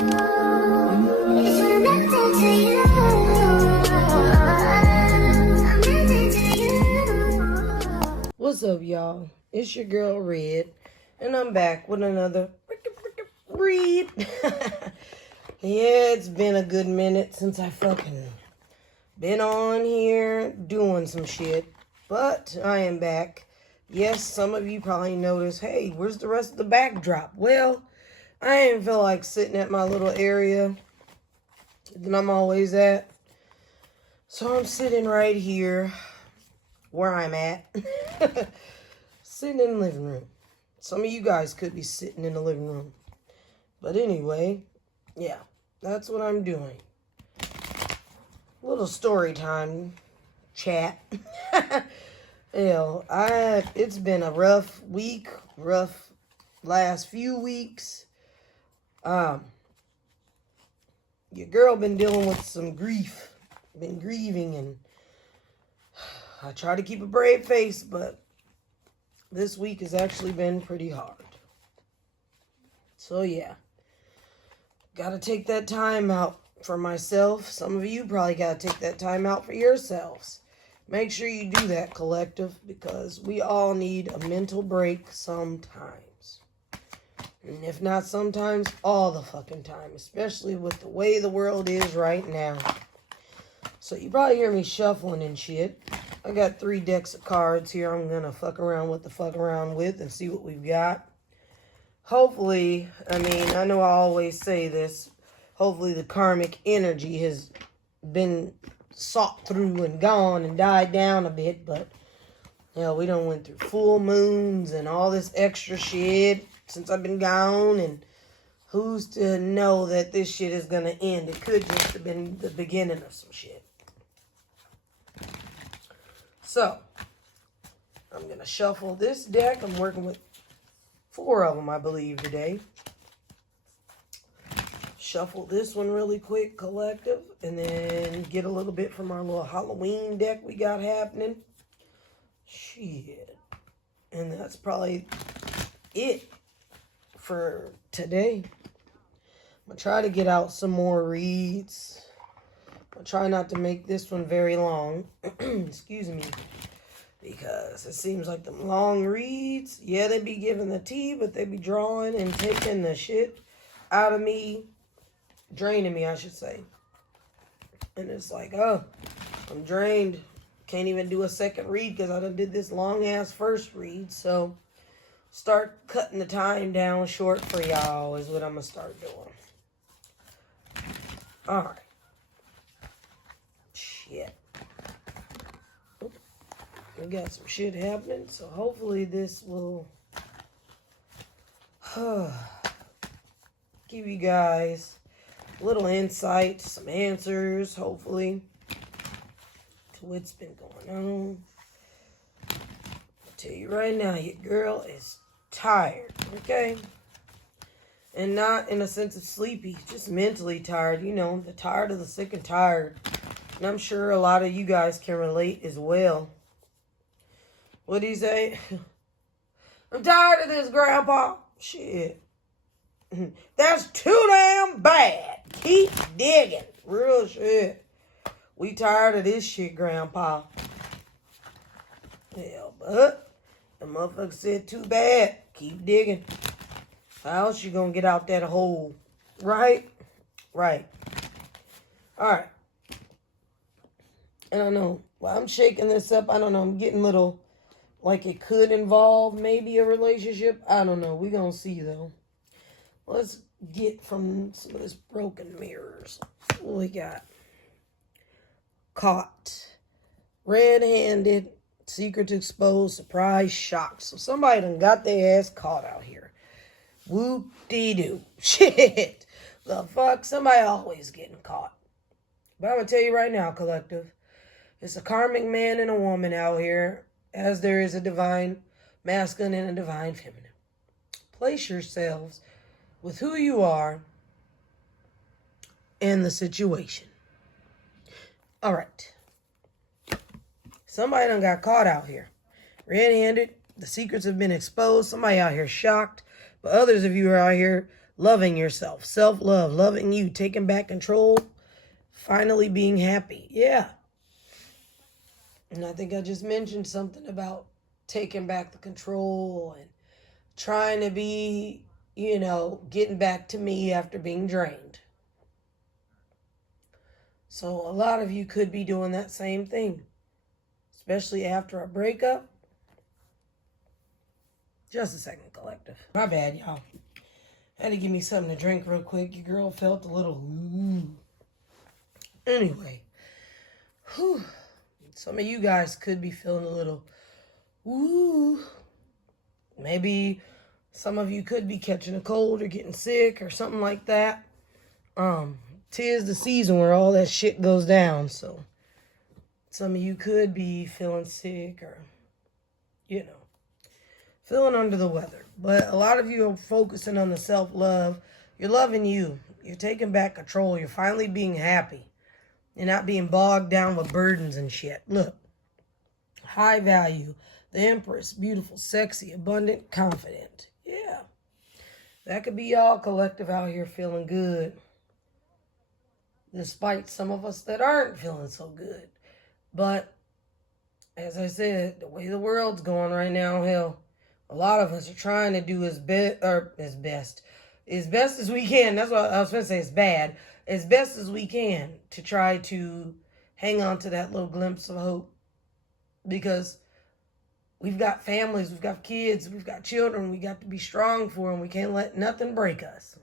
What's up, y'all? It's your girl Red, and I'm back with another read. Yeah, it's been a good minute since I fucking been on here doing some shit, but I am back. Yes, some of you probably noticed, hey, where's the rest of the backdrop? Well, I didn't feel like sitting at my little area that I'm always at, so I'm sitting right here where I'm at. Sitting in the living room. Some of you guys could be sitting in the living room. But anyway, yeah, that's what I'm doing. Little story time chat. Hell, it's been a rough week, rough last few weeks. Your girl been dealing with some grief. Been grieving, and I try to keep a brave face, but this week has actually been pretty hard. So yeah, gotta take that time out for myself. Some of you probably gotta take that time out for yourselves. Make sure you do that, collective, because we all need a mental break sometimes. And if not sometimes, all the fucking time, especially with the way the world is right now. So you probably hear me shuffling and shit. I got 3 decks of cards here I'm going to fuck around with and see what we've got. Hopefully, I know I always say this, hopefully the karmic energy has been sought through and gone and died down a bit, but, we done went through full moons and all this extra shit since I've been gone, and who's to know that this shit is going to end? It could just have been the beginning of some shit. So, I'm going to shuffle this deck. I'm working with 4 of them, I believe, today. Shuffle this one really quick, collective, and then get a little bit from our little Halloween deck we got happening. Shit. And that's probably it for today. I'm going to try to get out some more reads. I'll try not to make this one very long. Excuse me. Because it seems like them long reads, yeah, they be giving the tea, but they be drawing and taking the shit out of me. Draining me, I should say. And it's like, oh, I'm drained. Can't even do a second read because I done did this long-ass first read. So, start cutting the time down short for y'all is what I'm going to start doing. Alright. Shit. We got some shit happening, so hopefully this will give you guys a little insight, some answers, hopefully, to what's been going on. I'll tell you right now, your girl is tired, okay? And not in a sense of sleepy, just mentally tired, the tired of the sick and tired. And I'm sure a lot of you guys can relate as well. What'd he say? I'm tired of this, Grandpa. Shit. That's too damn bad. Keep digging. Real shit. We tired of this shit, Grandpa. Hell, but the motherfucker said too bad. Keep digging. How else you gonna get out that hole? Right? Right. Alright. I don't know. While I'm shaking this up, I don't know. I'm getting a little like it could involve maybe a relationship. I don't know. We're going to see, though. Let's get from some of this broken mirrors. What we got? Caught. Red-handed. Secret exposed. Surprise. Shocked. So somebody done got their ass caught out here. Whoop-dee-doo. Shit. The fuck? Somebody always getting caught. But I'm going to tell you right now, collective. It's a karmic man and a woman out here, as there is a divine masculine and a divine feminine. Place yourselves with who you are and the situation. All right. Somebody done got caught out here. Red-handed. The secrets have been exposed. Somebody out here shocked. But others of you are out here loving yourself, self-love, loving you, taking back control, finally being happy. Yeah. And I think I just mentioned something about taking back the control and trying to be, getting back to me after being drained. So a lot of you could be doing that same thing, especially after a breakup. Just a second, collective. My bad, y'all. Had to give me something to drink real quick. Your girl felt a little... Anyway. Whew. Some of you guys could be feeling a little... Maybe some of you could be catching a cold or getting sick or something like that. 'Tis the season where all that shit goes down, so some of you could be feeling sick or, feeling under the weather. But a lot of you are focusing on the self-love. You're loving you. You're taking back control. You're finally being happy. You're not being bogged down with burdens and shit. Look, high value, the Empress, beautiful, sexy, abundant, confident. Yeah, that could be y'all collective out here feeling good. Despite some of us that aren't feeling so good. But, as I said, the way the world's going right now, hell, a lot of us are trying to do as best as we can. That's what I was going to say. It's bad. As best as we can to try to hang on to that little glimpse of hope. Because we've got families, we've got kids, we've got children. We got to be strong for them. We can't let nothing break us.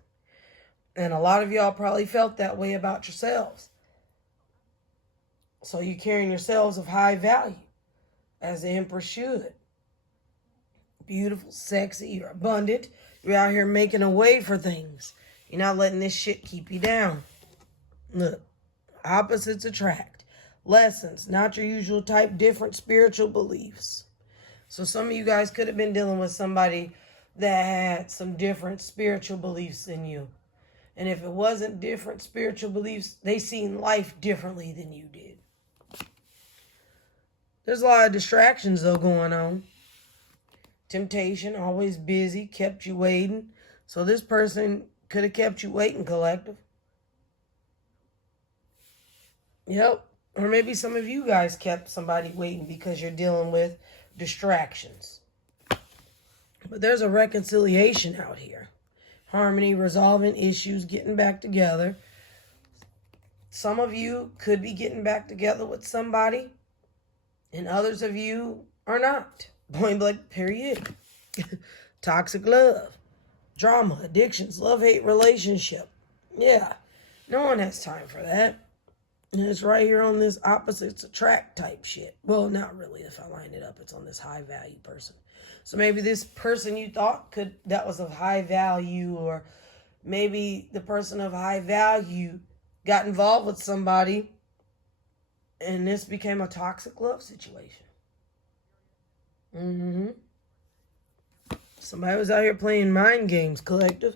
And a lot of y'all probably felt that way about yourselves. So you're carrying yourselves of high value, as the Empress should. Beautiful, sexy, you're abundant. You're out here making a way for things. You're not letting this shit keep you down. Look, opposites attract. Lessons, not your usual type, different spiritual beliefs. So some of you guys could have been dealing with somebody that had some different spiritual beliefs than you. And if it wasn't different spiritual beliefs, they seen life differently than you did. There's a lot of distractions, though, going on. Temptation, always busy, kept you waiting. So this person could have kept you waiting, collective. Yep. Or maybe some of you guys kept somebody waiting because you're dealing with distractions. But there's a reconciliation out here. Harmony, resolving issues, getting back together. Some of you could be getting back together with somebody, and others of you are not. Point blank, period. Toxic love, drama, addictions, love-hate relationship. Yeah, no one has time for that. And it's right here on this opposites attract type shit. Well, not really. If I line it up, it's on this high value person. So maybe this person you thought that was of high value, or maybe the person of high value got involved with somebody and this became a toxic love situation. Somebody was out here playing mind games, collective.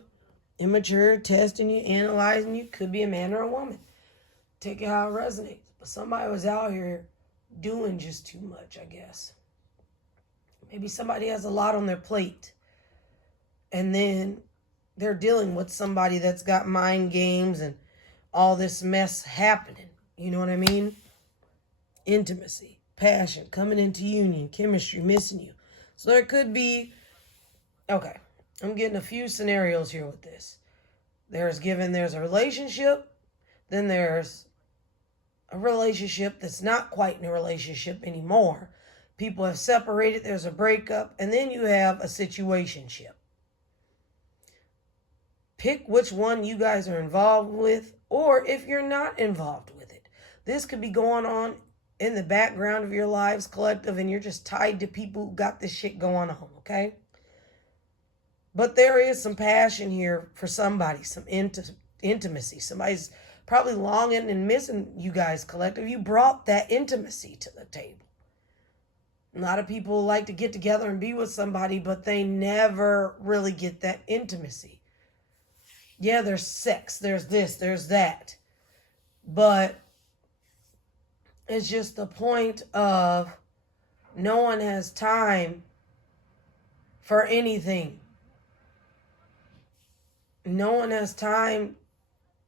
Immature, testing you, analyzing you. Could be a man or a woman. Take it how it resonates. But somebody was out here doing just too much, I guess. Maybe somebody has a lot on their plate. And then they're dealing with somebody that's got mind games and all this mess happening. You know what I mean? Intimacy, passion, coming into union, chemistry, missing you. So there could be... Okay, I'm getting a few scenarios here with this. There's a relationship, then there's a relationship that's not quite in a relationship anymore. People have separated, there's a breakup, and then you have a situationship. Pick which one you guys are involved with, or if you're not involved with it. This could be going on in the background of your lives, collective, and you're just tied to people who got this shit going on, okay? But there is some passion here for somebody, some intimacy. Somebody's probably longing and missing you guys, collective. You brought that intimacy to the table. A lot of people like to get together and be with somebody, but they never really get that intimacy. Yeah, there's sex, there's this, there's that. But it's just the point of no one has time for anything. No one has time,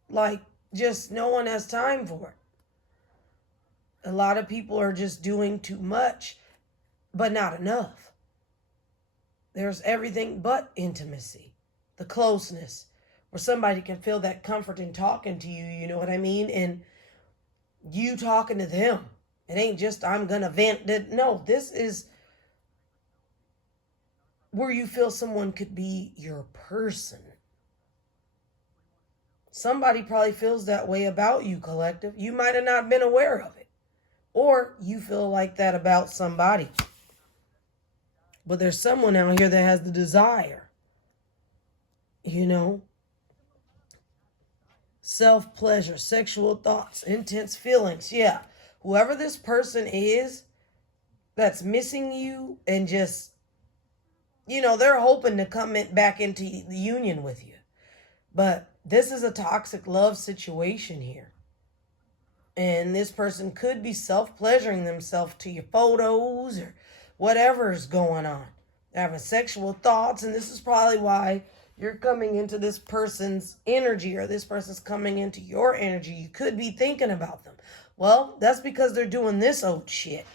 like, just no one has time for it. A lot of people are just doing too much, but not enough. There's everything but intimacy, the closeness, where somebody can feel that comfort in talking to you, you know what I mean? And you talking to them. It ain't just, I'm going to vent. No, this is where you feel someone could be your person. Somebody probably feels that way about you, collective. You might have not been aware of it. Or you feel like that about somebody. But there's someone out here that has the desire. You know? Self-pleasure, sexual thoughts, intense feelings. Yeah. Whoever this person is that's missing you and just, they're hoping to come back into the union with you. But this is a toxic love situation here. And this person could be self-pleasuring themselves to your photos or whatever is going on. They're having sexual thoughts, and this is probably why you're coming into this person's energy, or this person's coming into your energy. You could be thinking about them. Well, that's because they're doing this old shit.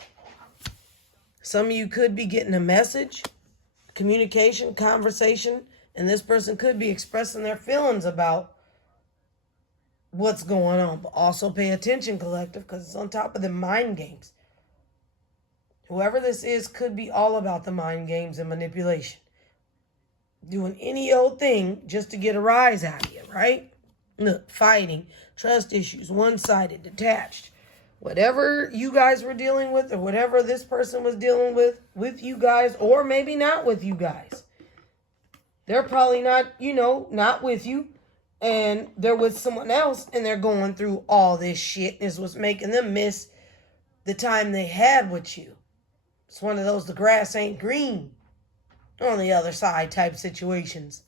Some of you could be getting a message, communication, conversation, and this person could be expressing their feelings about what's going on. But also pay attention, collective, because it's on top of the mind games. Whoever this is could be all about the mind games and manipulation. Doing any old thing just to get a rise out of you, right? Look, fighting, trust issues, one-sided, detached. Whatever you guys were dealing with, or whatever this person was dealing with you guys, or maybe not with you guys. They're probably not, not with you. And they're with someone else, and they're going through all this shit. This was making them miss the time they had with you. It's one of those, the grass ain't green on the other side type situations.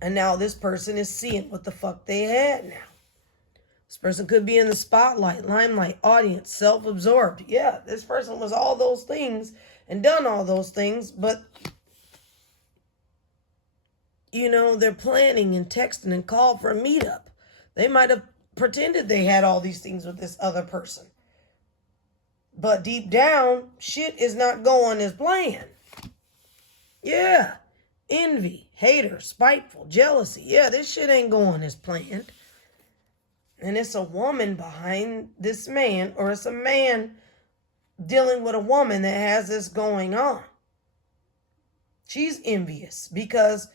And now this person is seeing what the fuck they had now. This person could be in the spotlight, limelight, audience, self-absorbed. Yeah, this person was all those things and done all those things, but they're planning and texting and call for a meetup. They might have pretended they had all these things with this other person. But deep down, shit is not going as planned. Yeah. Envy, hater, spiteful, jealousy. Yeah, this shit ain't going as planned. And it's a woman behind this man, or it's a man dealing with a woman that has this going on. She's envious because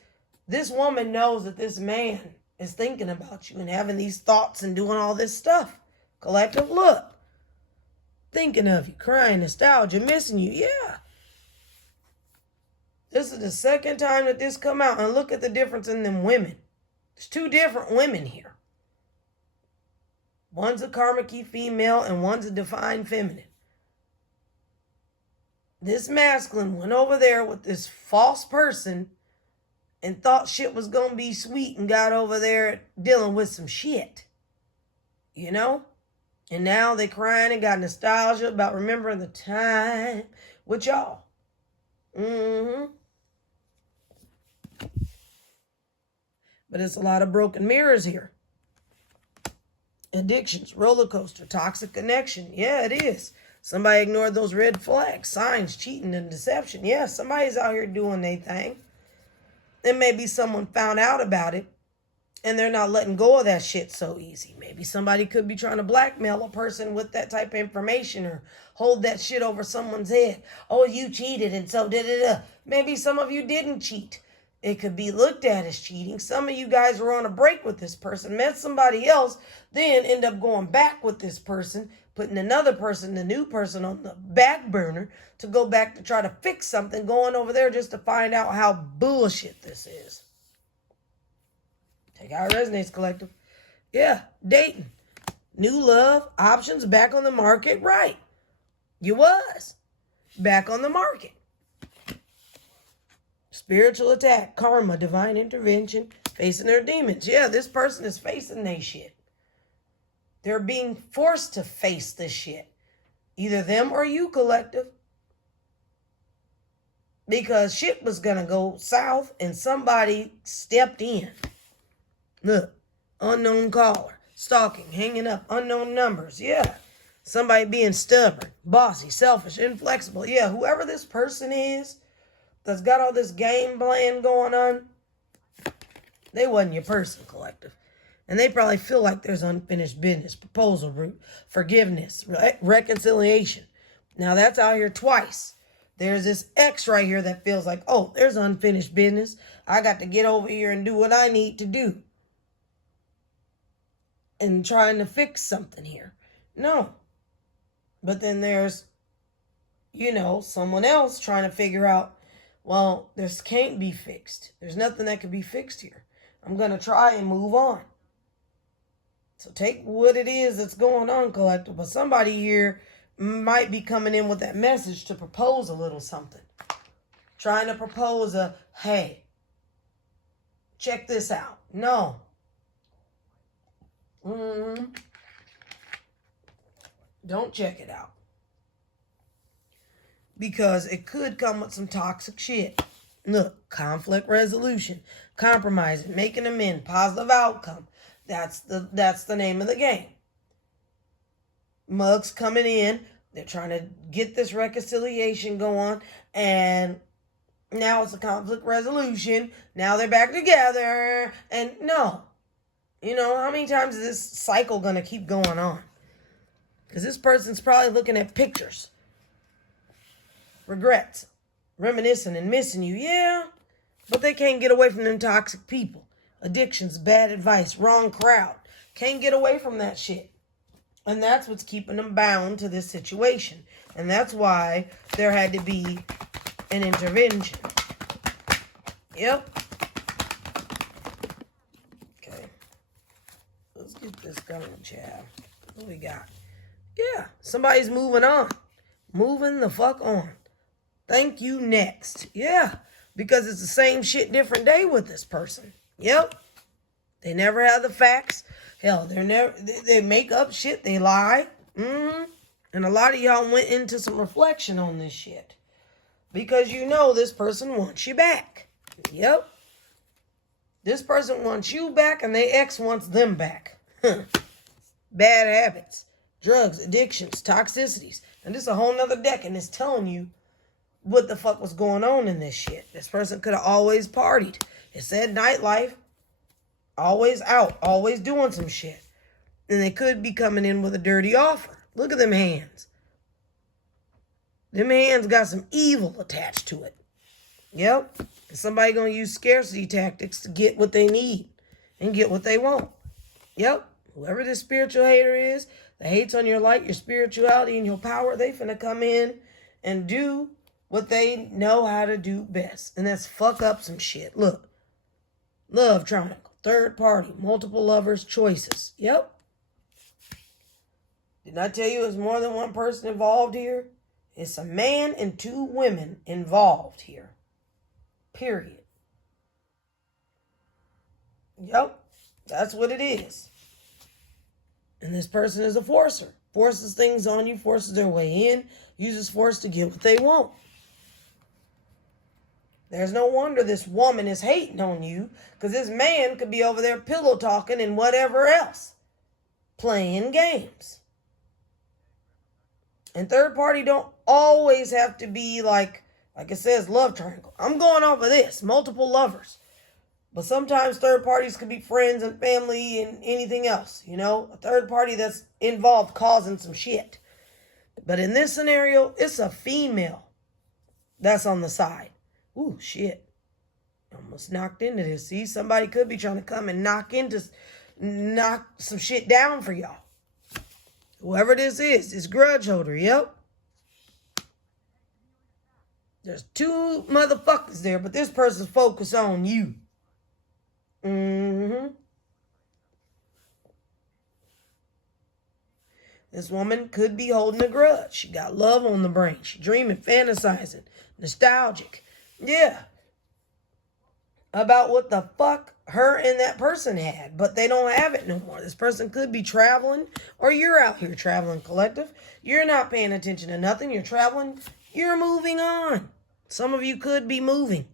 this woman knows that this man is thinking about you and having these thoughts and doing all this stuff. Collective, look. Thinking of you, crying, nostalgia, missing you. Yeah. This is the second time that this come out. And look at the difference in them women. There's two different women here. One's a karmic female and one's a divine feminine. This masculine went over there with this false person and thought shit was going to be sweet and got over there dealing with some shit. And now they crying and got nostalgia about remembering the time with y'all. But it's a lot of broken mirrors here. Addictions, roller coaster, toxic connection. Yeah, it is. Somebody ignored those red flags, signs, cheating, and deception. Yeah, somebody's out here doing their thing. And maybe someone found out about it and they're not letting go of that shit so easy. Maybe somebody could be trying to blackmail a person with that type of information or hold that shit over someone's head. Oh, you cheated and so da-da-da. Maybe some of you didn't cheat. It could be looked at as cheating. Some of you guys were on a break with this person, met somebody else, then end up going back with this person, putting another person, the new person, on the back burner to go back to try to fix something, going over there just to find out how bullshit this is. Take how it resonates, collective. Yeah, dating. New love, options, back on the market. Right. You was. Back on the market. Spiritual attack, karma, divine intervention, facing their demons. Yeah, this person is facing their shit. They're being forced to face this shit. Either them or you, collective. because shit was going to go south and somebody stepped in. Look, unknown caller, stalking, hanging up, unknown numbers. Yeah. Somebody being stubborn, bossy, selfish, inflexible. Yeah, whoever this person is that's got all this game plan going on, they wasn't your person, collective. And they probably feel like there's unfinished business, proposal route, forgiveness, reconciliation. Now that's out here twice. There's this X right here that feels like, oh, there's unfinished business. I got to get over here and do what I need to do. And trying to fix something here. No. But then there's, someone else trying to figure out, well, this can't be fixed. There's nothing that can be fixed here. I'm going to try and move on. So take what it is that's going on, collective. But somebody here might be coming in with that message to propose a little something. Trying to propose a, hey, check this out. No. Don't check it out. Because it could come with some toxic shit. Look, conflict resolution, compromising, making amends, positive outcome. That's the name of the game. Mugs coming in. They're trying to get this reconciliation going. And now it's a conflict resolution. Now they're back together. And no. How many times is this cycle going to keep going on? Because this person's probably looking at pictures. Regrets. Reminiscing and missing you. Yeah. But they can't get away from them toxic people. Addictions, bad advice, wrong crowd. Can't get away from that shit. And that's what's keeping them bound to this situation. And that's why there had to be an intervention. Yep. Okay. Let's get this going, child. What we got? Yeah. Somebody's moving on. Moving the fuck on. Thank you, next. Yeah. Because it's the same shit, different day with this person. Yep. They never have the facts. Hell, they make up shit. They lie. And a lot of y'all went into some reflection on this shit. Because this person wants you back. Yep. This person wants you back and their ex wants them back. Bad habits, drugs, addictions, toxicities. And this is a whole nother deck and it's telling you what the fuck was going on in this shit. This person could have always partied. It said nightlife. Always out. Always doing some shit. And they could be coming in with a dirty offer. Look at them hands. Them hands got some evil attached to it. Yep. And somebody gonna use scarcity tactics to get what they need. And get what they want. Yep. Whoever this spiritual hater is that hates on your light, your spirituality, and your power, they finna come in and do what they know how to do best. And that's fuck up some shit. Look. Love triangle. Third party. Multiple lovers. Choices. Yep. Didn't I tell you there's more than one person involved here? It's a man and two women involved here. Period. Yep. That's what it is. And this person is a forcer. Forces things on you. Forces their way in. Uses force to get what they want. There's no wonder this woman is hating on you, because this man could be over there pillow talking and whatever else. Playing games. And third party don't always have to be like it says, love triangle. I'm going off of this. Multiple lovers. But sometimes third parties could be friends and family and anything else. A third party that's involved causing some shit. But in this scenario, it's a female that's on the side. Ooh, shit. Almost knocked into this. See, somebody could be trying to come and knock some shit down for y'all. Whoever this is, this grudge holder, yep. There's two motherfuckers there, but this person's focused on you. This woman could be holding a grudge. She got love on the brain. She dreaming, fantasizing, nostalgic. Yeah. About what the fuck her and that person had. But they don't have it no more. This person could be traveling. Or you're out here traveling, collective. You're not paying attention to nothing. You're traveling. You're moving on. Some of you could be moving.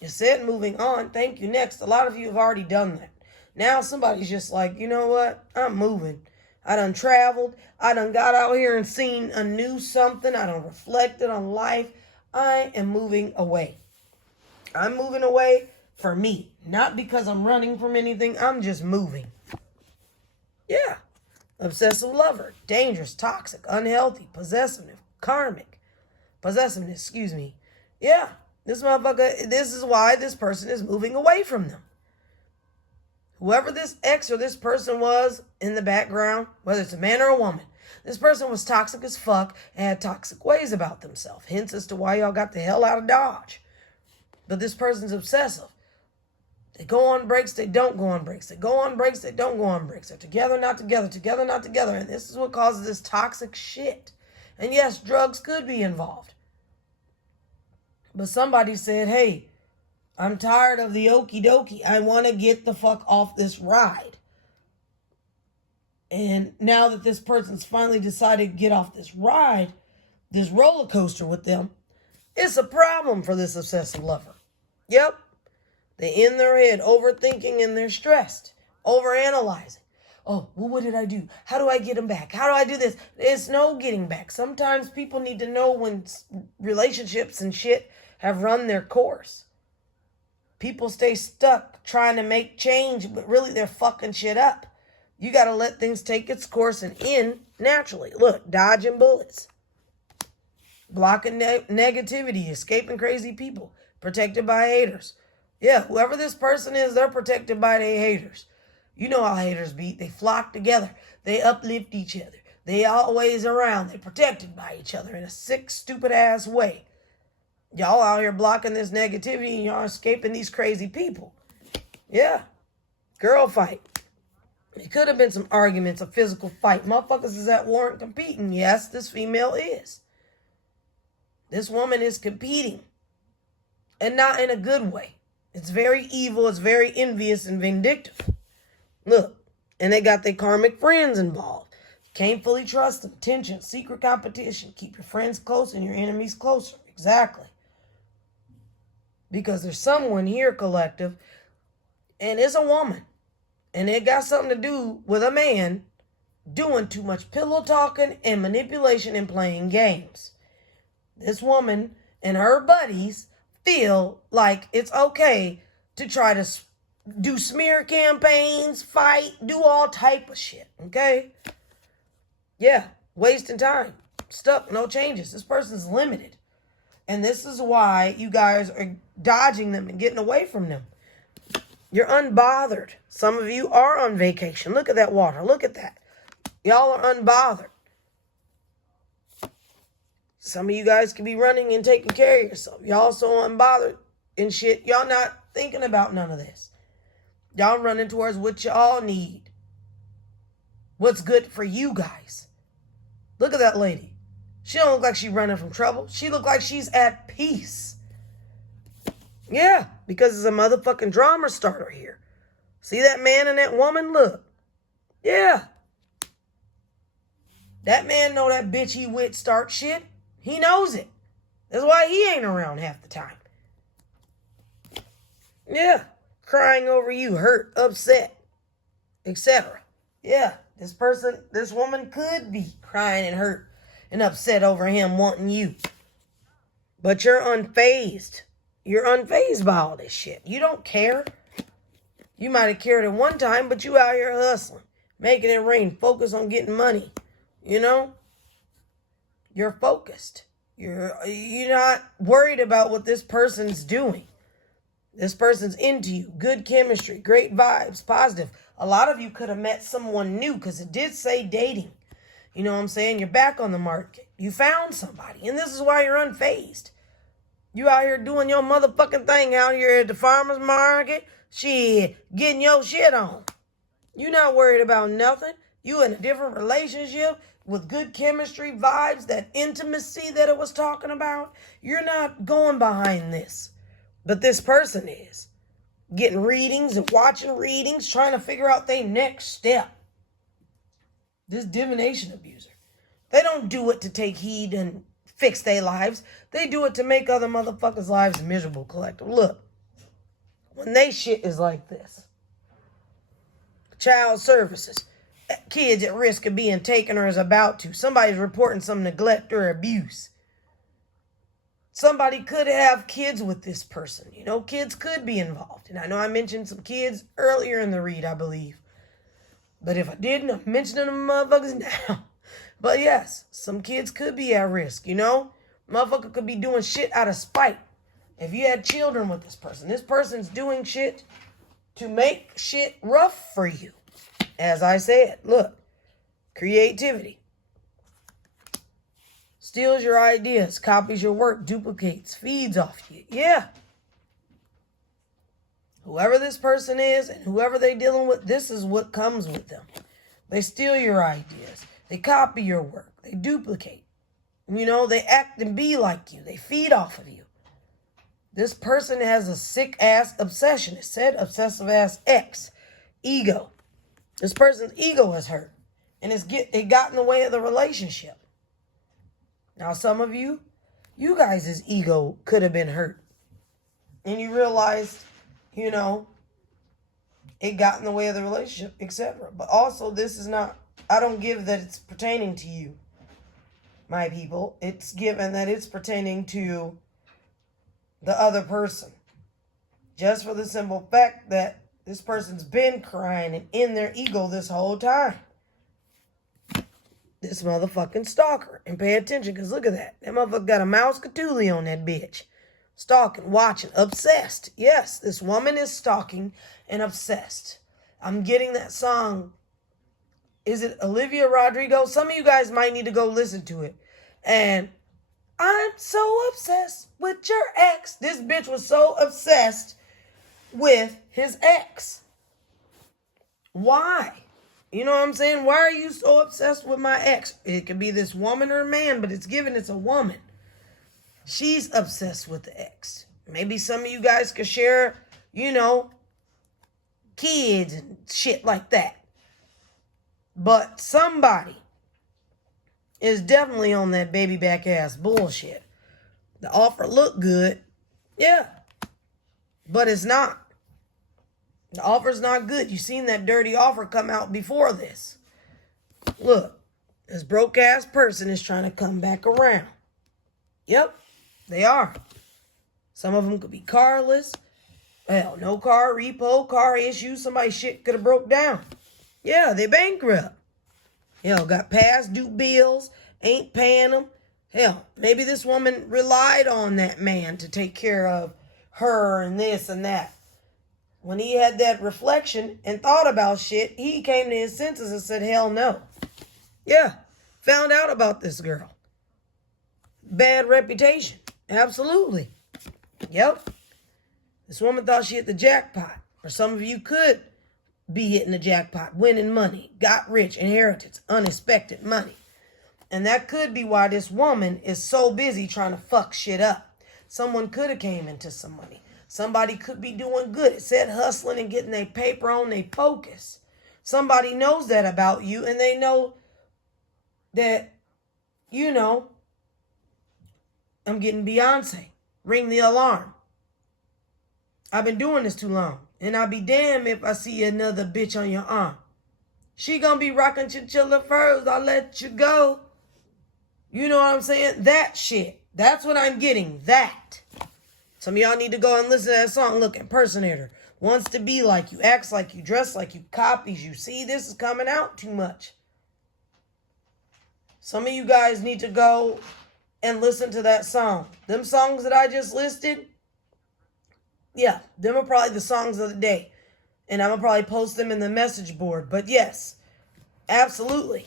You said moving on. Thank you. Next. A lot of you have already done that. Now somebody's just like, you know what? I'm moving. I done traveled. I done got out here and seen a new something. I done reflected on life. I am moving away. I'm moving away for me. Not because I'm running from anything. I'm just moving. Yeah. Obsessive lover. Dangerous, toxic, unhealthy, possessive, karmic. Possessiveness, excuse me. Yeah. This motherfucker, this is why this person is moving away from them. Whoever this ex or this person was in the background, whether it's a man or a woman, this person was toxic as fuck and had toxic ways about themselves. Hence as to why y'all got the hell out of Dodge. But this person's obsessive. They go on breaks, they don't go on breaks. They go on breaks, they don't go on breaks. They're together, not together, together, not together. And this is what causes this toxic shit. And yes, drugs could be involved. But somebody said, hey, I'm tired of the okie dokie. I want to get the fuck off this ride. And now that this person's finally decided to get off this ride, this roller coaster with them, it's a problem for this obsessive lover. Yep. They're in their head, overthinking, and they're stressed, overanalyzing. Oh, well, what did I do? How do I get them back? How do I do this? There's no getting back. Sometimes people need to know when relationships and shit have run their course. People stay stuck trying to make change, but really they're fucking shit up. You got to let things take its course and end naturally. Look, dodging bullets. Blocking negativity, escaping crazy people, protected by haters. Yeah, whoever this person is, they're protected by their haters. You know how haters be. They flock together. They uplift each other. They always around. They're protected by each other in a sick, stupid ass way. Y'all out here blocking this negativity and y'all escaping these crazy people. Yeah. Girl fight. It could have been some arguments, a physical fight. Motherfuckers is at war and competing. Yes, this female is. This woman is competing. And not in a good way. It's very evil. It's very envious and vindictive. Look. And they got their karmic friends involved. Can't fully trust them. Tension. Secret competition. Keep your friends close and your enemies closer. Exactly. Because there's someone here, collective, and it's a woman. And it got something to do with a man doing too much pillow talking and manipulation and playing games. This woman and her buddies feel like it's okay to try to do smear campaigns, fight, do all type of shit, okay? Yeah, wasting time. Stuck, no changes. This person's limited. And this is why you guys are dodging them and getting away from them. You're unbothered. Some of you are on vacation. Look at that water. Look at that. Y'all are unbothered. Some of you guys could be running and taking care of yourself. Y'all so unbothered and shit. Y'all not thinking about none of this. Y'all running towards what y'all need. What's good for you guys. Look at that lady. She don't look like she's running from trouble. She look like she's at peace. Yeah, because it's a motherfucking drama starter here. See that man and that woman? Look. Yeah. That man know that bitch he with start shit. He knows it. That's why he ain't around half the time. Yeah. Crying over you, hurt, upset, etc. Yeah. This woman could be crying and hurt and upset over him wanting you. But you're unfazed. You're unfazed by all this shit. You don't care. You might have cared at one time, but you out here hustling, making it rain, focus on getting money. You know? You're focused. You're not worried about what this person's doing. This person's into you. Good chemistry, great vibes, positive. A lot of you could have met someone new because it did say dating. You know what I'm saying? You're back on the market. You found somebody. And this is why you're unfazed. You out here doing your motherfucking thing out here at the farmer's market. Shit, getting your shit on. You not worried about nothing. You in a different relationship with good chemistry, vibes, that intimacy that it was talking about. You're not going behind this. But this person is. Getting readings and watching readings, trying to figure out their next step. This divination abuser. They don't do it to take heed and fix their lives. They do it to make other motherfuckers' lives miserable, collective. Look, when they shit is like this. Child services. Kids at risk of being taken or is about to. Somebody's reporting some neglect or abuse. Somebody could have kids with this person. You know, kids could be involved. And I know I mentioned some kids earlier in the read, I believe. But if I didn't, I'm mentioning them motherfuckers now. But yes, some kids could be at risk, you know? Motherfucker could be doing shit out of spite. If you had children with this person's doing shit to make shit rough for you. As I said, look, creativity. Steals your ideas, copies your work, duplicates, feeds off you. Yeah. Whoever this person is and whoever they're dealing with, this is what comes with them. They steal your ideas. They copy your work. They duplicate. You know, they act and be like you. They feed off of you. This person has a sick-ass obsession. It said obsessive-ass X. Ego. This person's ego is hurt. And it got in the way of the relationship. Now, some of you guys' ego could have been hurt. And you realized, you know, it got in the way of the relationship, etc. But also, this is not, I don't give that it's pertaining to you, my people. It's given that it's pertaining to the other person. Just for the simple fact that this person's been crying and in their ego this whole time. This motherfucking stalker. And pay attention, because look at that. That motherfucker got a mouse Cthulhu on that bitch. Stalking, watching, obsessed. Yes, this woman is stalking and obsessed. I'm getting that song. Is it Olivia Rodrigo? Some of you guys might need to go listen to it. And I'm so obsessed with your ex. This bitch was so obsessed with his ex. Why? You know what I'm saying? Why are you so obsessed with my ex? It could be this woman or man, but it's given it's a woman. She's obsessed with the ex. Maybe some of you guys could share, you know, kids and shit like that. But somebody is definitely on that baby back ass bullshit. The offer looked good. Yeah. But it's not. The offer's not good. You seen that dirty offer come out before this. Look, this broke ass person is trying to come back around. Yep, they are. Some of them could be carless. Hell, no car, repo, car issues. Somebody's shit could have broke down. Yeah, they bankrupt. Hell, got past due bills, ain't paying them. Hell, maybe this woman relied on that man to take care of her and this and that. When he had that reflection and thought about shit, he came to his senses and said, hell no. Yeah, found out about this girl. Bad reputation. Absolutely. Yep. This woman thought she hit the jackpot. Or some of you could be hitting the jackpot, winning money, got rich, inheritance, unexpected money. And that could be why this woman is so busy trying to fuck shit up. Someone could have came into some money. Somebody could be doing good. It said hustling and getting their paper on their focus. Somebody knows that about you, and they know that, you know, I'm getting Beyonce. Ring the alarm. I've been doing this too long, and I'll be damned if I see another bitch on your arm. She gonna be rocking chinchilla furs. I'll let you go. You know what I'm saying? That shit. That's what I'm getting. That. Some of y'all need to go and listen to that song. Look, impersonator. Wants to be like you, acts like you, dress like you, copies you. See, this is coming out too much. Some of you guys need to go and listen to that song. Them songs that I just listed, yeah, them are probably the songs of the day. And I'm going to probably post them in the message board. But yes, absolutely.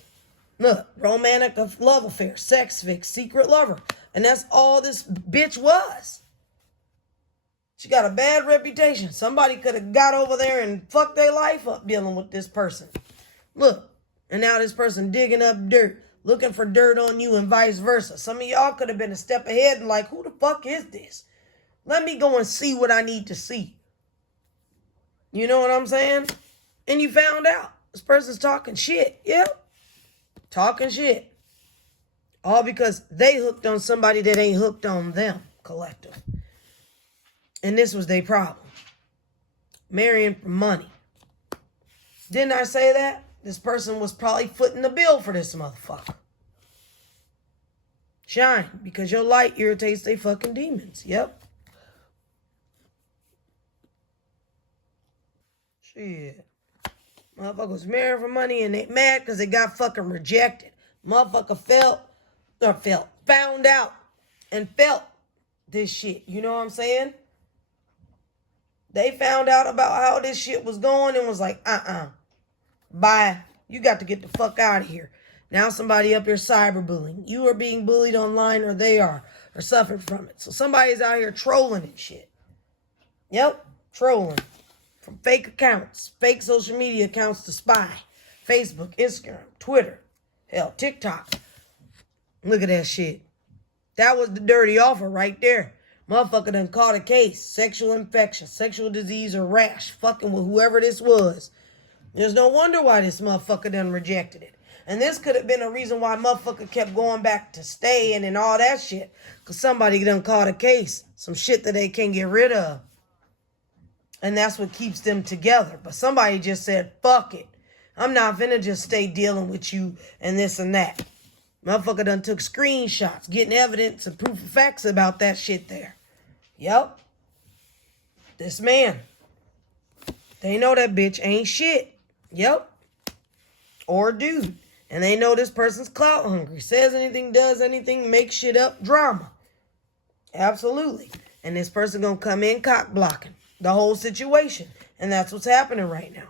Look, romantic love affair, sex fix, secret lover. And that's all this bitch was. She got a bad reputation. Somebody could have got over there and fucked their life up dealing with this person. Look, and now this person digging up dirt, looking for dirt on you and vice versa. Some of y'all could have been a step ahead and like, who the fuck is this? Let me go and see what I need to see. You know what I'm saying? And you found out. This person's talking shit. Yep. Talking shit. All because they hooked on somebody that ain't hooked on them, collective. And this was their problem. Marrying for money. Didn't I say that? This person was probably footing the bill for this motherfucker. Shine, because your light irritates they fucking demons. Yep. Shit. Motherfucker was marrying for money and they mad because they got fucking rejected. Motherfucker found out and felt this shit. You know what I'm saying? They found out about how this shit was going and was like, bye. You got to get the fuck out of here. Now somebody up here cyberbullying. You are being bullied online or they are, or suffering from it. So somebody's out here trolling and shit. Yep, trolling. From fake accounts, fake social media accounts to spy. Facebook, Instagram, Twitter, hell, TikTok. Look at that shit. That was the dirty offer right there. Motherfucker done caught a case. Sexual infection, sexual disease, or rash. Fucking with whoever this was. There's no wonder why this motherfucker done rejected it. And this could have been a reason why motherfucker kept going back to staying and all that shit. Because somebody done caught a case. Some shit that they can't get rid of. And that's what keeps them together. But somebody just said, fuck it. I'm not finna just stay dealing with you and this and that. Motherfucker done took screenshots, getting evidence and proof of facts about that shit there. Yep. This man. They know that bitch ain't shit. Yep. Or dude. And they know this person's clout hungry. Says anything, does anything, makes shit up, drama. Absolutely. And this person gonna come in cock blocking the whole situation. And that's what's happening right now.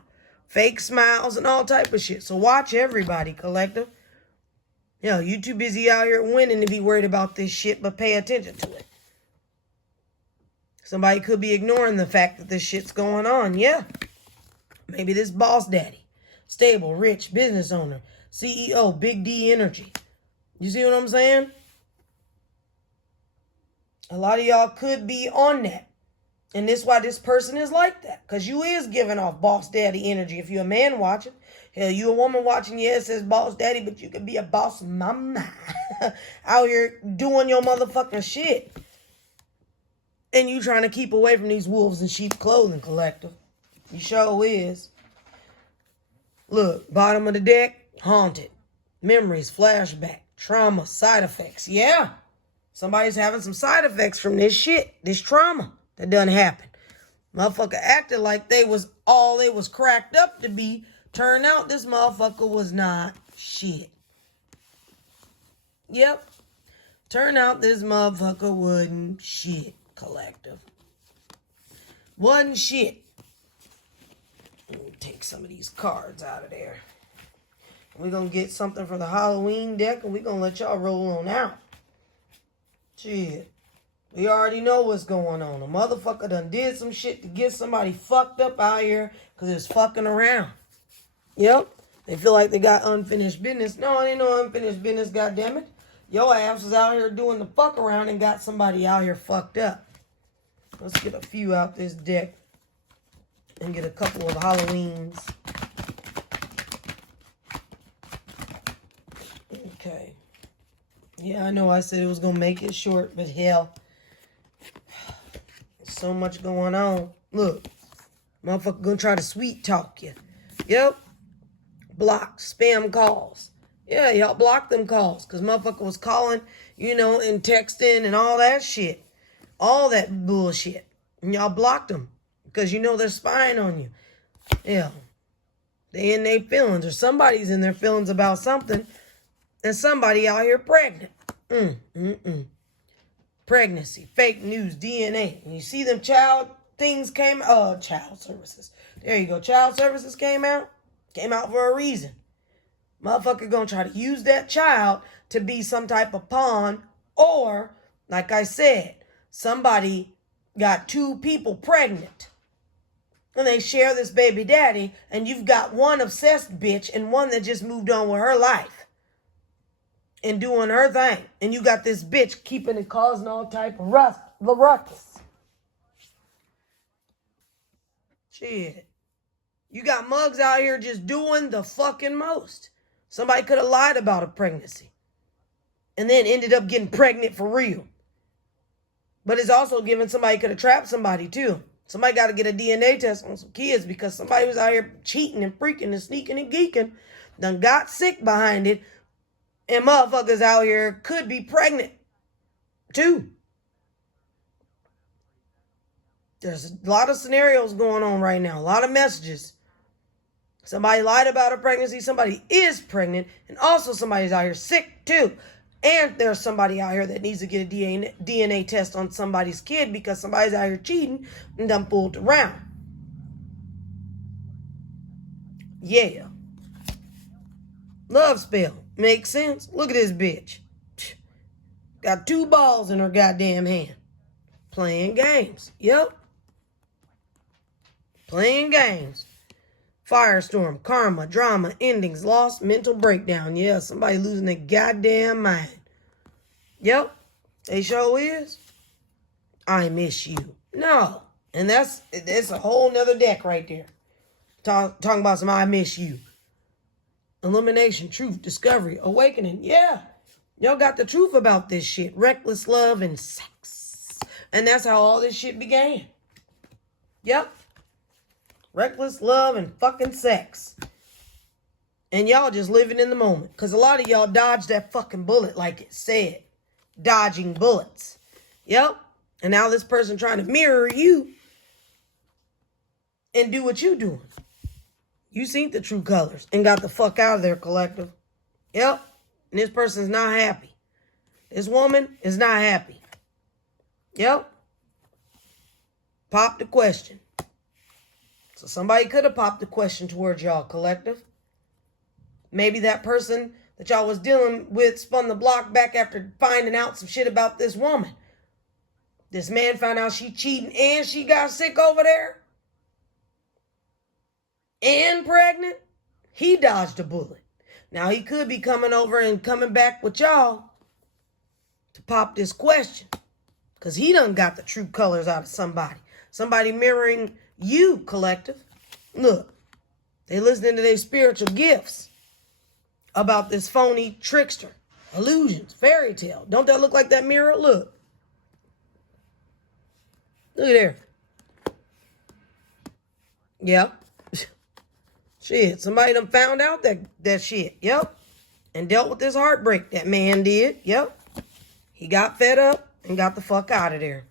Fake smiles and all type of shit. So watch everybody, collective. Yo, you too busy out here winning to be worried about this shit, but pay attention to it. Somebody could be ignoring the fact that this shit's going on. Yeah. Maybe this boss daddy. Stable, rich, business owner. CEO, Big D Energy. You see what I'm saying? A lot of y'all could be on that. And this is why this person is like that. Because you is giving off boss daddy energy. If you're a man watching. Hell, you a woman watching, yeah, it says boss daddy, but you could be a boss mama. Out here doing your motherfucking shit. And you trying to keep away from these wolves in sheep clothing, collective. You sure is. Look, bottom of the deck, haunted. Memories, flashback, trauma, side effects. Yeah. Somebody's having some side effects from this shit, this trauma that done happen. Motherfucker acted like they was all they was cracked up to be. Turned out this motherfucker was not shit. Yep. Turned out this motherfucker wasn't shit, collective. Wasn't shit. Let me take some of these cards out of there. We're going to get something for the Halloween deck, and we're going to let y'all roll on out. Shit. We already know what's going on. A motherfucker done did some shit to get somebody fucked up out here because it's fucking around. Yep. They feel like they got unfinished business. No, it ain't no unfinished business, goddammit. Your ass was out here doing the fuck around and got somebody out here fucked up. Let's get a few out this deck and get a couple of Halloweens. Okay. Yeah, I know I said it was going to make it short, but hell. There's so much going on. Look. Motherfucker going to try to sweet talk you. Yep. Blocked. Spam calls. Yeah, y'all blocked them calls. Because motherfucker was calling, and texting and all that shit. All that bullshit. And y'all blocked them. Because they're spying on you. Yeah. They in their feelings. Or somebody's in their feelings about something. And somebody out here pregnant. Pregnancy. Fake news. DNA. And you see them child services. There you go. Child services came out. Came out for a reason. Motherfucker gonna try to use that child to be some type of pawn. Or, like I said, somebody got two people pregnant. And they share this baby daddy. And you've got one obsessed bitch and one that just moved on with her life. And doing her thing. And you got this bitch keeping it causing all type of ruckus. Shit. You got mugs out here just doing the fucking most. Somebody could have lied about a pregnancy. and then ended up getting pregnant for real. But it's also giving somebody could have trapped somebody too. Somebody got to get a DNA test on some kids because somebody was out here cheating and freaking and sneaking and geeking, done got sick behind it, and motherfuckers out here could be pregnant too. There's a lot of scenarios going on right now, a lot of messages. Somebody lied about a pregnancy, somebody is pregnant, and also somebody's out here sick too. And there's somebody out here that needs to get a DNA test on somebody's kid because somebody's out here cheating and done fooled around. Yeah. Love spell. Makes sense? Look at this bitch. Got 2 balls in her goddamn hand. Playing games. Yep. Playing games. Firestorm, karma, drama, endings, loss, mental breakdown. Yeah, somebody losing their goddamn mind. Yep, they sure is. I miss you. No. And it's a whole nother deck right there. Talking about some I miss you. Illumination, truth, discovery, awakening. Yeah. Y'all got the truth about this shit. Reckless love and sex. And that's how all this shit began. Yep. Reckless love and fucking sex. And y'all just living in the moment. Because a lot of y'all dodged that fucking bullet like it said. Dodging bullets. Yep. And now this person trying to mirror you. And do what you doing. You seen the true colors. And got the fuck out of there, collective. Yep. And this person's not happy. This woman is not happy. Yep. Pop the question. So somebody could have popped the question towards y'all, collective. Maybe that person that y'all was dealing with spun the block back after finding out some shit about this woman. This man found out she cheating and she got sick over there. And pregnant. He dodged a bullet. Now he could be coming over and coming back with y'all to pop this question. Because he done got the true colors out of somebody. Somebody mirroring you, collective. Look, they listening to their spiritual gifts about this phony trickster, illusions, fairy tale. Don't that look like that mirror? Look. Look at there. Yep. Shit, somebody done found out that shit. Yep. And dealt with this heartbreak that man did. Yep. He got fed up and got the fuck out of there.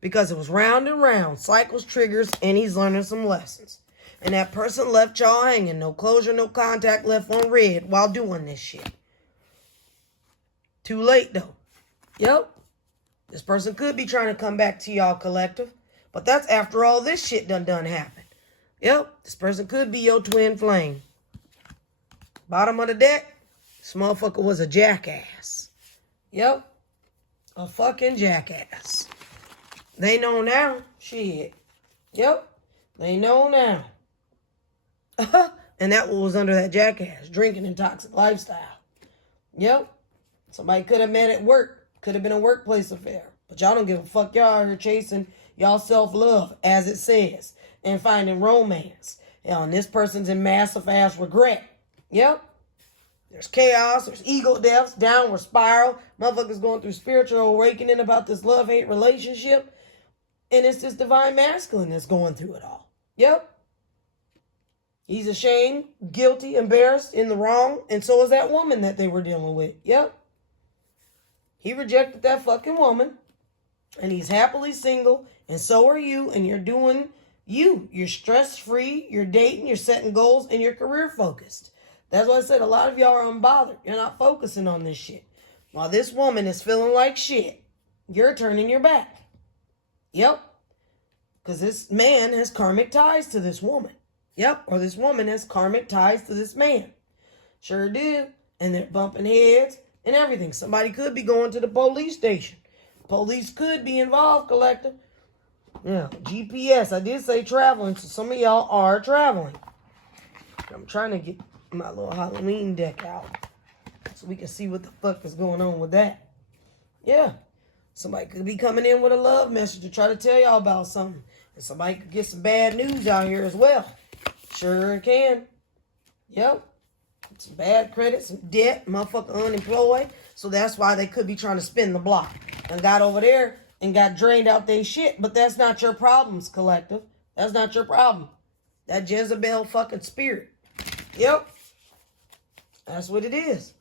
Because it was round and round, cycles, triggers, and he's learning some lessons. And that person left y'all hanging. No closure, no contact, left on red while doing this shit. Too late, though. Yep. This person could be trying to come back to y'all, collective. But that's after all this shit done happened. Yep. This person could be your twin flame. Bottom of the deck, this motherfucker was a jackass. Yep. A fucking jackass. They know now. Shit. Yep. They know now. And that was under that jackass. Drinking and toxic lifestyle. Yep. Somebody could have met at work. Could have been a workplace affair. But y'all don't give a fuck. Y'all out here chasing y'all self-love, as it says. And finding romance. And this person's in massive ass regret. Yep. There's chaos. There's ego deaths. Downward spiral. Motherfuckers going through spiritual awakening about this love-hate relationship. And it's this divine masculine that's going through it all. Yep. He's ashamed, guilty, embarrassed, in the wrong. And so is that woman that they were dealing with. Yep. He rejected that fucking woman. And he's happily single. And so are you. And you're doing you. You're stress-free. You're dating. You're setting goals. And you're career-focused. That's why I said a lot of y'all are unbothered. You're not focusing on this shit. While this woman is feeling like shit, you're turning your back. Yep. Because this man has karmic ties to this woman. Yep. Or this woman has karmic ties to this man. Sure do. And they're bumping heads and everything. Somebody could be going to the police station. Police could be involved, collective. Yeah. GPS. I did say traveling. So some of y'all are traveling. I'm trying to get my little Halloween deck out so we can see what the fuck is going on with that. Yeah. Somebody could be coming in with a love message to try to tell y'all about something. And somebody could get some bad news out here as well. Sure can. Yep. some bad credit, some debt, motherfucker unemployed. So that's why they could be trying to spin the block. And got over there and got drained out their shit. But that's not your problems, collective. That's not your problem. That Jezebel fucking spirit. Yep. That's what it is.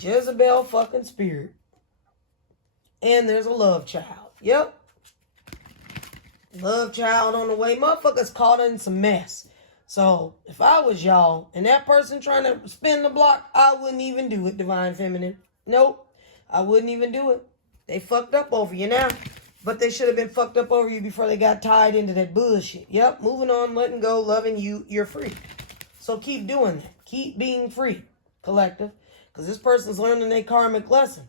Jezebel fucking spirit. And there's a love child. Yep. Love child on the way. Motherfuckers caught in some mess. So, if I was y'all, and that person trying to spin the block, I wouldn't even do it, Divine Feminine. Nope. I wouldn't even do it. They fucked up over you now. But they should have been fucked up over you before they got tied into that bullshit. Yep. Moving on, letting go, loving you. You're free. So, keep doing that. Keep being free, collective. Because this person's learning their karmic lesson.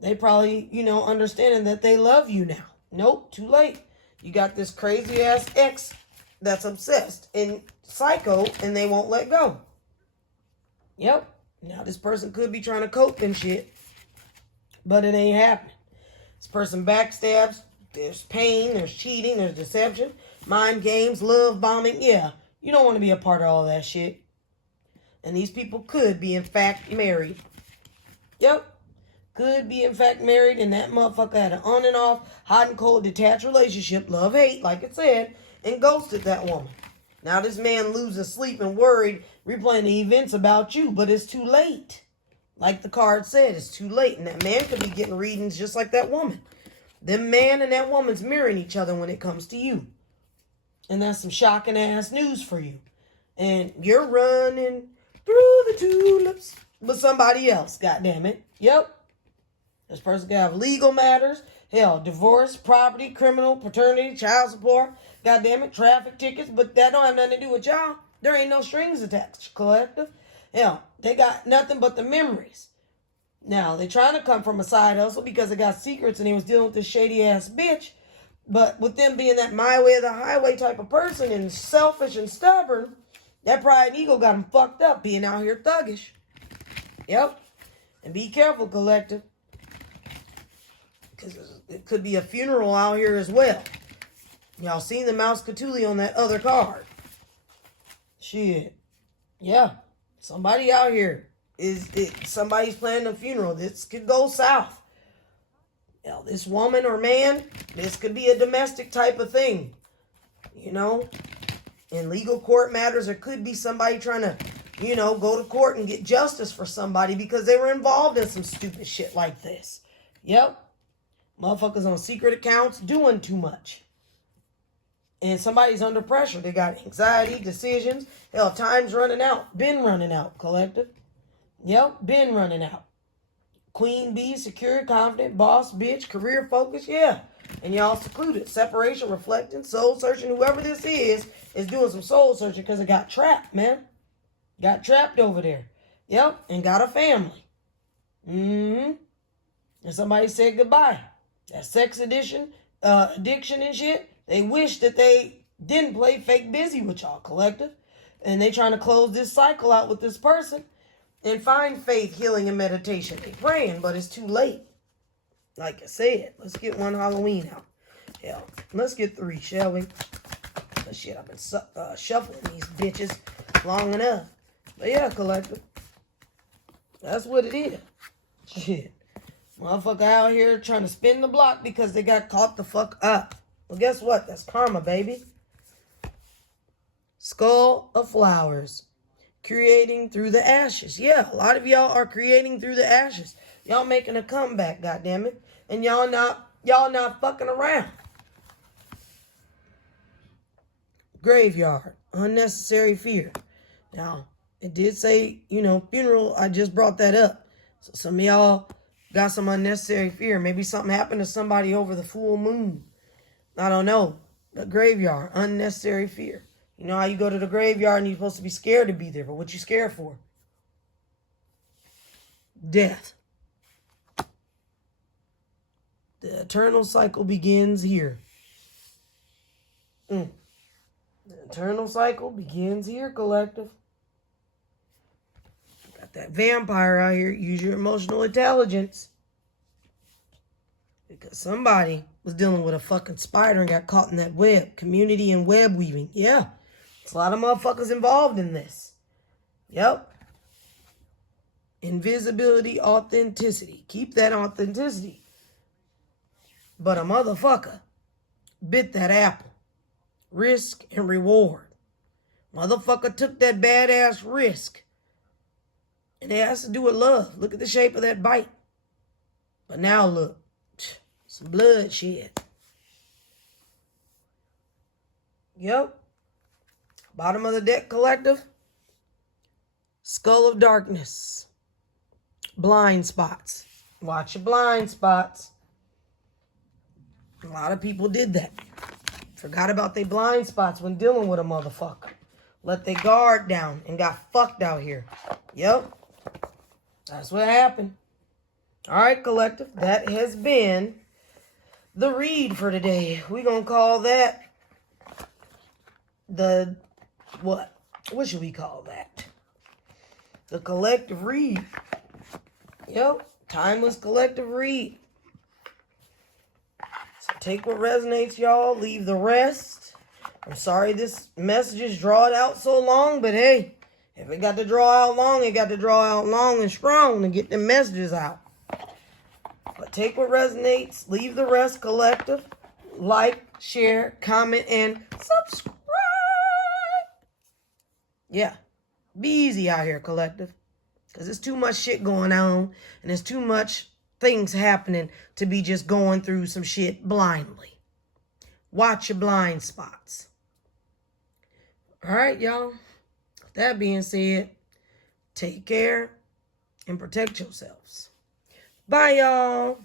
They probably, understanding that they love you now. Nope. Too late. You got this crazy ass ex that's obsessed and psycho, and they won't let go. Yep. Now this person could be trying to cope and shit, but it ain't happening. This person backstabs. There's pain. There's cheating. There's deception. Mind games. Love bombing. Yeah. You don't want to be a part of all that shit. And these people could be, in fact, married. Yep. Could be, in fact, married, and that motherfucker had an on and off, hot and cold, detached relationship, love-hate, like it said, and ghosted that woman. Now this man loses sleep and worried, replaying the events about you, but it's too late. Like the card said, it's too late, and that man could be getting readings just like that woman. The man and that woman's mirroring each other when it comes to you. And that's some shocking ass news for you. And you're running through the tulips with somebody else, goddammit. Yep. This person could have legal matters, hell, divorce, property, criminal, paternity, child support, goddammit, traffic tickets, but that don't have nothing to do with y'all. There ain't no strings attached, collective. Hell, they got nothing but the memories. Now, they trying to come from a side hustle because they got secrets and they was dealing with this shady ass bitch. But with them being that my way or the highway type of person and selfish and stubborn, that pride and ego got them fucked up being out here thuggish. Yep. And be careful, collective. Because it could be a funeral out here as well. Y'all seen the Mouse Cthulhu on that other card. Shit. Yeah. Somebody out here somebody's planning a funeral. This could go south. Now, this woman or man, this could be a domestic type of thing. In legal court matters, there could be somebody trying to, go to court and get justice for somebody because they were involved in some stupid shit like this. Yep. Motherfuckers on secret accounts doing too much. And somebody's under pressure. They got anxiety, decisions. Hell, time's running out. Been running out, collective. Yep, been running out. Queen bee, secure, confident, boss, bitch, career focus, yeah. And y'all secluded. Separation, reflecting, soul searching. Whoever this is doing some soul searching because it got trapped, man. Got trapped over there. Yep, and got a family. And somebody said goodbye. That sex addiction and shit, they wish that they didn't play fake busy with y'all, collective. And they trying to close this cycle out with this person and find faith, healing, and meditation. They praying, but it's too late. Like I said, let's get one Halloween out. Hell, let's get 3, shall we? But shit, I've been shuffling these bitches long enough. But yeah, collective. That's what it is. Shit. Motherfucker out here trying to spin the block because they got caught the fuck up. Well, guess what? That's karma, baby. Skull of Flowers. Creating through the ashes. Yeah, a lot of y'all are creating through the ashes. Y'all making a comeback, goddammit. And y'all not fucking around. Graveyard. Unnecessary fear. Now, it did say, funeral. I just brought that up. So some of y'all got some unnecessary fear. Maybe something happened to somebody over the full moon. I don't know. The graveyard. Unnecessary fear. You know how you go to the graveyard and you're supposed to be scared to be there. But what you scared for? Death. The eternal cycle begins here. The eternal cycle begins here, collective. Got that vampire out here. Use your emotional intelligence. Because somebody was dealing with a fucking spider and got caught in that web. Community and web weaving. Yeah. There's a lot of motherfuckers involved in this. Yep. Invisibility, authenticity. Keep that authenticity. But a motherfucker bit that apple. Risk and reward. Motherfucker took that badass risk. And it has to do with love. Look at the shape of that bite. But now look. Some bloodshed. Yep. Bottom of the deck, collective. Skull of darkness. Blind spots. Watch your blind spots. A lot of people did that. Forgot about their blind spots when dealing with a motherfucker. Let their guard down and got fucked out here. Yep. That's what happened. All right, collective. That has been the read for today. We're going to call that the, what? What should we call that? The collective read. Yep. Timeless collective read. So take what resonates, y'all. Leave the rest. I'm sorry this message is drawn out so long, but hey, if it got to draw out long, it got to draw out long and strong to get the messages out. But take what resonates. Leave the rest, collective. Like, share, comment, and subscribe. Yeah. Be easy out here, collective. Because there's too much shit going on. And there's too much things happening to be just going through some shit blindly. Watch your blind spots. All right, y'all. With that being said, take care and protect yourselves. Bye, y'all.